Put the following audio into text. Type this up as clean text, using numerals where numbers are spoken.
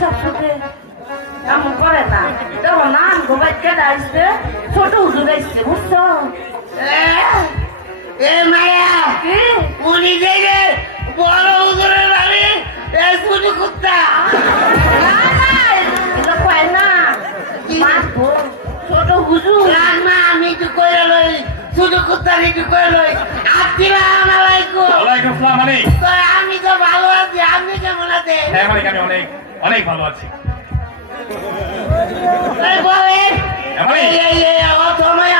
সাথে এমন করে না যখন নাম গোবাই কেটে আসবে ছোট হুজুর আসছে বুঝছো এ মায়া কি উনি যে বড় হুজুরের বাড়ি এই শুধু কুত্তা না না এটা কয় না মারবো ছোট হুজুর না না আমি একটু কইরা লই শুধু কুত্তা একটু কইরা লই আসসালামু আলাইকুম ওয়ালাইকুম আসসালাম মালিক। তো আমি তো ভালো আছি আপনি কেমন আছেন হ্যাঁ মালিক, আমি অনেক অনেক ভালো আছি। এই বলেন হ্যাঁ মালিক। এই অসময়ে